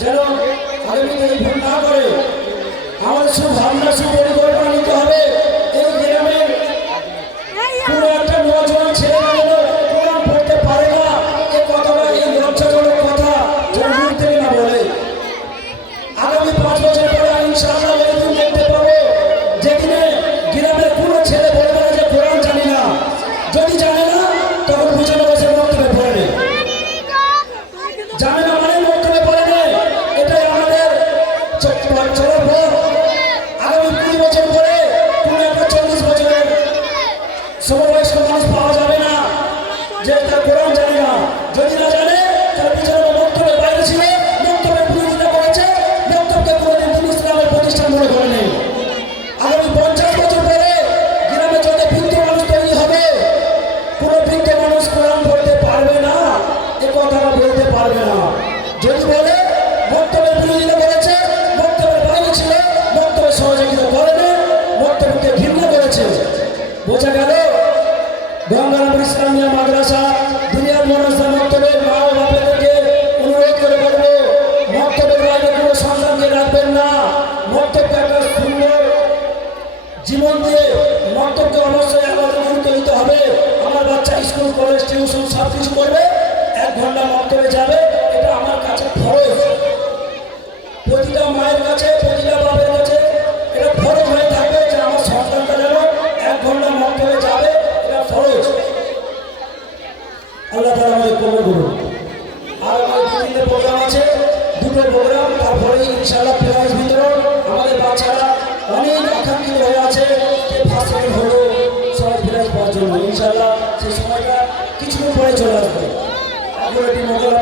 যেন আগামীতে এই ভুল না করে। আমাদের সুভাবনা সুপরিকল্পনা নিতে হবে। এই গ্রামের কোনো একটা নজওয়ান ছেলে কোরআন পড়তে পারে না, এ কথাটা এই লজ্জাজনক কথা যেন মুখ থেকে না বলে। আগামী 5 বছর পরে ইনশাআল্লাহ একদিন দেখতে পাবো যেদিনে গ্রামের কোনো ছেলে বলবে না যে কোরআন জানি না। যদি জানে না তখন বুঝানো বসে বক্তব্যে পড়ে নেই, জানে না মানে বক্তব্যে পড়ে নেই। এটাই আমাদের চলার পর। আগামী 20 বছর পরে কোনো একটা 40 বছরের সমবয়স্ক মানুষ পাওয়া যাবে না যে তার কোরআন জানে না। যদি না জানে তার পিছনে বক্তব্যের বাইরে ছিল, বক্তব্যের বিরোধিতা করেছে, বক্তব্যকে কোনোদিন তিনি ইসলামের প্রতিষ্ঠান মনে করেনি। আগামী 50 বছর পরে গ্রামে যত বৃদ্ধ মানুষ তৈরি হবে, কোনো বৃদ্ধ মানুষ কোরআন পড়তে পারবে না, এ কথাটা বলতে পারবে না। যদি বলে বক্তব্যের বিরোধিতা করেছে, বক্তব্যের বাইরে ছিল, বক্তব্যের সহযোগিতা করেনি, বক্তব্যকে ঘৃণা করেছে। বোঝা গেল গঙ্গারামপুর ইসলামিয়া মাদ্রাসা দুনিয়ার মনসা মক্তবের মা ও বাপেদেরকে অনুরোধ করে বলবো, মক্তবের বাইরে কোনো সন্তানকে রাখবেন না। মক্তবকে একটা সুন্দর জীবন দিয়ে মক্তবকে অবশ্যই আমাদের গুরুত্ব দিতে হবে। আমার বাচ্চা স্কুল কলেজ টিউশন সব কিছু করবে, 1 ঘন্টা মক্তবে যাবে, এটা আমার কাছে ফরজ। প্রতিটা মায়ের কাছে, প্রতিটা বাপের কাছে এটা ফরজ হয়ে থাকবে যে আমার সন্তানটা যেন 1 ঘন্টা মক্তবে যাবে, এটা ফরজ। আল্লাহ তাআলা আমাদের কবুল করুন। আর আমাদের 2-3টে প্রোগ্রাম আছে, 2টো প্রোগ্রাম, তারপরে ইনশাআল্লাহ প্রাইজ বিতরণ। আমাদের বাচ্চারা অনেক আকাঙ্ক্ষিত হয়ে আছে যে ফার্স্ট সেকেন্ড হলো সবাই প্রাইজ পাওয়ার জন্য। ইনশাআল্লাহ সেই সময়টা কিছুদিন পরে চলে আসবে। আপনারা এটি মোকাবেলা